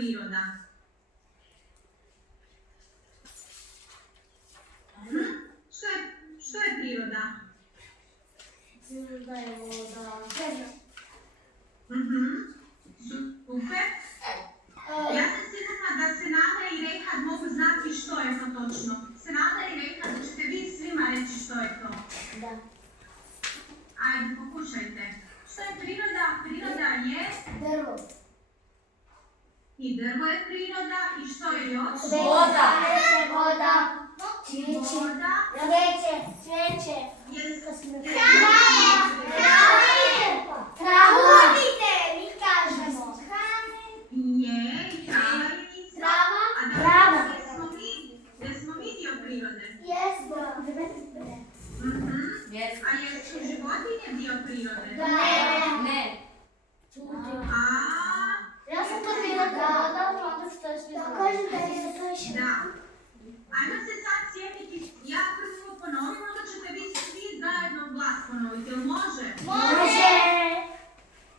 priroda? Što je priroda? Priroda je voda. Super. Ja sam sigurna da Senada i Rehad mogu znati što je to točno. Senada i Rehad, da ćete vi svima reći što je to. Da. Ajde, pokušajte. Što je priroda? Priroda je... Drvo. I drvo je priroda. I što je još? Voda. Voda. Voda. Cvijeće. Trava. Budite, mi kažemo. Je, i trava je isto. Trava. A da smo mi dio prirode? Jesmo. A jesu životinje dio prirode? Ne. Ja sam to bila voda, zato što je svi znali. Kažem da je to Da. Ajmo se sad sjetiti, ja prvo ponovim, onda ćete vi svi zajedno glas ponoviti, jel može? Može.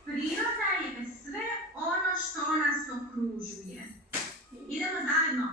Priroda je sve ono što nas okružuje. Idemo zajedno.